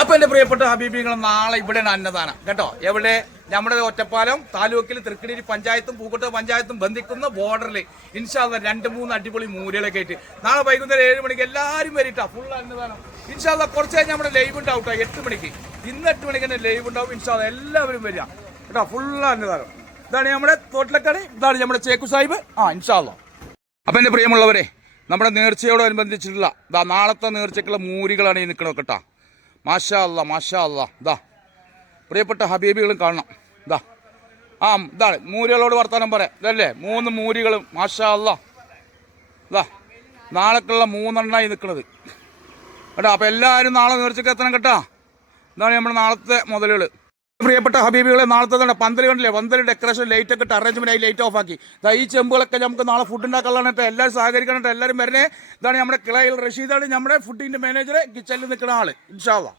അപ്പൊ എന്റെ പ്രിയപ്പെട്ട ഹബീബികൾ, നാളെ ഇവിടെയാണ് അന്നദാനം കേട്ടോ. എവിടെ? നമ്മുടെ ഒറ്റപ്പാലം താലൂക്കിൽ തൃക്കടിരി പഞ്ചായത്തും പൂക്കോട്ട് പഞ്ചായത്തും ബന്ധിക്കുന്ന ബോർഡറിൽ ഇൻഷാ അല്ലാഹ് 2-3 അടിപൊളി മൂലകളൊക്കെ ആയിട്ട് നാളെ വൈകുന്നേരം 7 മണിക്ക് എല്ലാവരും വരിട്ടാ. ഫുൾ അന്നദാനം ഇൻഷാ അല്ലാഹ്. കുറച്ച് കഴിഞ്ഞാൽ നമ്മുടെ ലൈവ് ഉണ്ടാവും കേട്ടോ. 8 മണിക്ക്, ഇന്ന് 8 മണിക്ക് തന്നെ ലൈവ് ഉണ്ടാവും ഇൻഷാ അല്ലാഹ്. എല്ലാവരും വരിക കേട്ടോ. ഫുൾ അന്നദാനം. ഇതാണ് നമ്മുടെ തോട്ടിലക്കട, ഇതാണ് നമ്മുടെ ചേക്കു സാഹിബ്. ഇൻഷാ അല്ലാഹ്. അപ്പൊ എന്റെ പ്രിയമുള്ളവരെ, നമ്മുടെ നേർച്ചയോടനുബന്ധിച്ചിട്ടുള്ള നാളത്തെ നേർച്ചയ്ക്കുള്ള മൂരികളാണ് ഈ നിൽക്കണത് കേട്ടോ. മാഷാ അല്ലാഹ്, മാഷാ അല്ലാഹ്. പ്രിയപ്പെട്ട ഹബീബികളും കാണണം. ഇതാണ് മൂരികളോട് വർത്താനം പറയാം. ഇതല്ലേ 3 മൂരികളും. മാഷാ അല്ലാഹ്. നാളേക്കുള്ള 3 എണ്ണമായി നിൽക്കുന്നത് കേട്ടോ. അപ്പോൾ എല്ലാവരും നാളെ നേർച്ചയ്ക്ക് എത്തണം കേട്ടോ. ഇതാണ് നമ്മുടെ നാളത്തെ മുതലുകൾ. പ്രിയപ്പെട്ട ഹബീബികളെ, നാളത്തെ തന്നെ പന്തൽ കണ്ടില്ലേ? പന്തൽ ഡെക്കറേഷൻ ലൈറ്റൊക്കെ ഇട്ട് അറേഞ്ച്മെന്റ് ആയി ലൈറ്റ് ഓഫ് ആക്കി. ഈ ചെമ്പുകളൊക്കെ നമുക്ക് നാളെ ഫുഡ് ഉണ്ടാക്കാനുള്ളതാണ് കേട്ടോ. എല്ലാവരും സഹകരിക്കണം കേട്ടോ. എല്ലാവരും വരണേ. ഇതാണ് നമ്മുടെ കിളയിൽ റഷീദാണ് നമ്മുടെ ഫുഡിൻ്റെ മാനേജർ, കിച്ചണിൽ നിൽക്കുന്ന ആൾ. ഇൻഷാ അല്ലാഹ്.